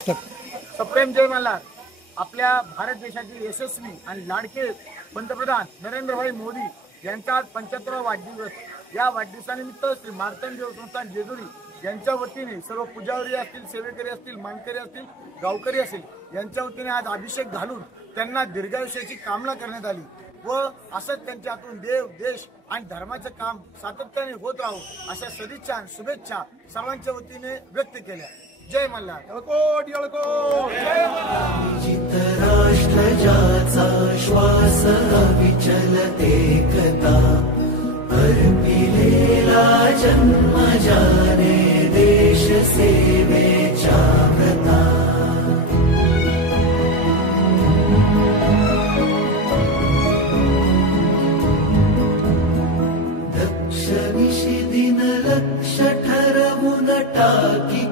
सप्रेम जय मल्हार. आपल्या भारत देशाचे यशस्वी आणि लाडके पंतप्रधान नरेंद्रभाई मोदी यांचा आज 75वा वाढदिवस. या वाढदिवसानिमित्त श्री मार्तंड देव संस्थान जेजुरी यांच्या वतीने सर्व पुजारी असतील, सेवेकरी असतील, मानकरी असतील, गावकरी असतील यांच्या वतीने आज अभिषेक घालून त्यांना दीर्घायुष्याची कामना करण्यात आली व असंच त्यांच्या हातून देव, देश आणि धर्माचं काम सातत्याने होत राहू अशा सदिच्छा आणि शुभेच्छा सर्वांच्या वतीने व्यक्त केल्या. जय मल्हार. येळकोट येळकोट. राष्ट्र ज्याचा श्वास अविचल एकता अर्पिलेला जन्म जाने देश सेवेच्या व्रता. दक्ष निशी दिन लक्ष ठरवून टाकी